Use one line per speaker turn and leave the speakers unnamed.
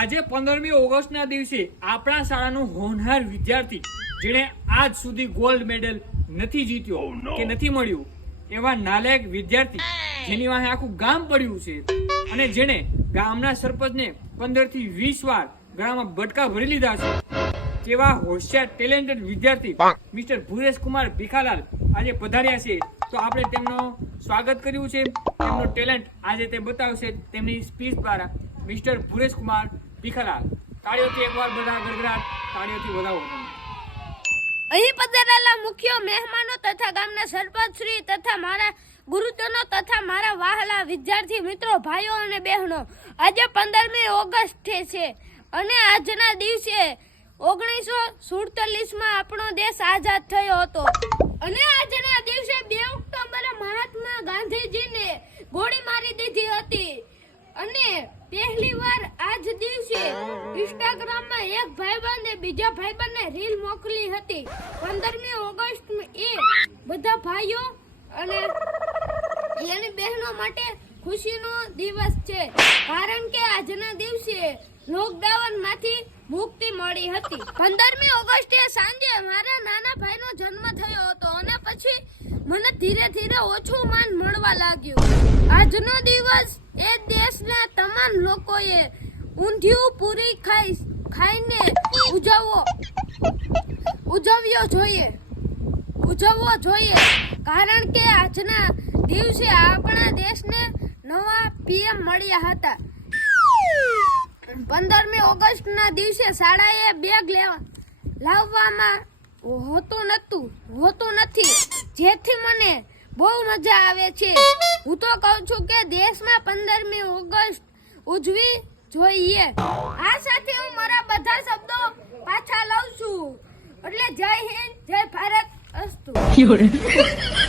આજે પંદરમી ઓગસ્ટના દિવસે આપણા શાળાનો હોનહાર વિદ્યાર્થી જેણે આજ સુધી ગોલ્ડ મેડલ નથી જીત્યો કે નથી મળ્યું એવા નાલાયક વિદ્યાર્થી જેની વાહે આખું ગામ પડ્યું છે અને જેણે ગામના સરપંચને પંદરથી વીસ વાર ગળામાં બટકા ભરી લીધા છે. તેવા હોશિયાર ટેલેન્ટેડ વિદ્યાર્થી મિસ્ટર ભુરેશ કુમાર ભીખાલાલ આજે પધાર્યા છે. તો આપણે તેમનો સ્વાગત કર્યું છે. તેમનો ટેલેન્ટ આજે તે બતાવશે તેમની સ્પીચ દ્વારા. મિસ્ટર ભુરેશ કુમાર ભીખાલાલ. તાળીઓથી એકવાર બધા ગડગડાટ, તાળીઓથી વધાવો.
અહીં પધારેલા મુખ્ય મહેમાનો તથા ગામના સરપંચ શ્રી તથા મારા ગુરુજનો તથા મારા વાહલા વિદ્યાર્થી મિત્રો, ભાઈઓ અને બહેનો, આજે પંદરમી ઓગસ્ટ છે અને આજના દિવસે ઓગણીસો સુડતાલીસમાં આપણો દેશ આઝાદ થયો હતો. અને આજના દિવસે બે ઓક્ટોબરે મહાત્મા ગાંધીજીને ગોળી મારી દીધી હતી. અને પહેલી ઇન્સ્ટાગ્રામમાં એક ભાઈબંધે બીજા ભાઈબંધને રીલ મોકલી હતી. પંદરમી ઓગસ્ટ એ બધા ભાઈઓ અને એની બહેનો માટે ખુશીનો દિવસ છે. કારણ કે આજના દિવસે લોકડાઉનમાંથી મુક્તિ મળી હતી. પંદરમી ઓગસ્ટે સાંજે મારા નાના ભાઈનો જન્મ થયો હતો અને પછી મને ધીરે ધીરે ઓછું માન મળવા લાગ્યું. આજનો દિવસ એ દેશના તમામ લોકોએ ઊંધિયું પૂરી ખાઈ, ખાઈને ઉજવવો ઉજવ્યો જોઈએ. ઉજવવો જોઈએ. કારણ કે આજના દિવસે આપણા દેશને નવા પીએમ મળ્યા હતા. પંદરમી ઓગસ્ટના દિવસે શાળાએ બેગ લેવા, લાવવામાં હોતું નતું, હોતું નથી. જેથી મને બહુ મજા આવે છે. હું તો કહું છું કે દેશમાં પંદરમી ઓગસ્ટ ઉજવી જોઈએ. આ સાથે હું મારા બધા શબ્દો પાછા લઉં છું. એટલે જય હિન્દ જય ભારત અસ્તુ.